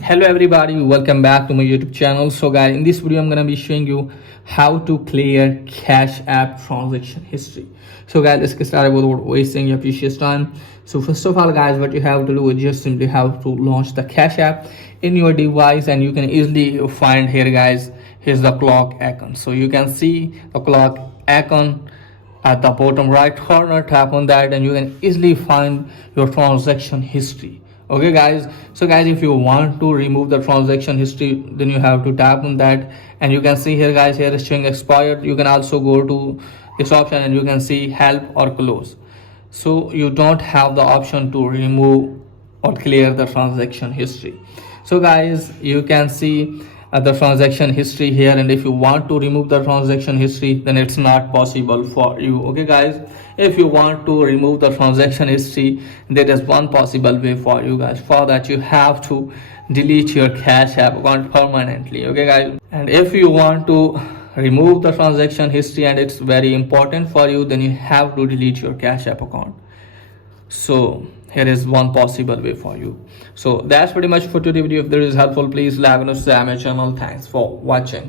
Hello everybody, welcome back to my YouTube channel. So guys, in this video I'm gonna be showing you how to clear Cash App transaction history. So guys, let's get started without wasting your precious time. So first of all guys, what you have to do is just simply have to launch the Cash App in your device, and you can easily find here guys, here's the clock icon. So you can see the clock icon at the bottom right corner. Tap on that and you can easily find your transaction history. Okay guys, so guys, if you want to remove the transaction history, then you have to tap on that, and you can see here guys, here is showing expired. You can also go to this option and you can see help or close. So you don't have the option to remove or clear the transaction history. So guys, you can see the transaction history here, and if you want to remove the transaction history, then it's not possible for you. Okay guys, if you want to remove the transaction history, there is one possible way for you guys. For that, you have to delete your Cash App account permanently. Okay guys, and if you want to remove the transaction history and it's very important for you, then you have to delete your Cash App account. So here is one possible way for you. So that's pretty much for today's video. If there is helpful, please like and subscribe my channel. Thanks for watching.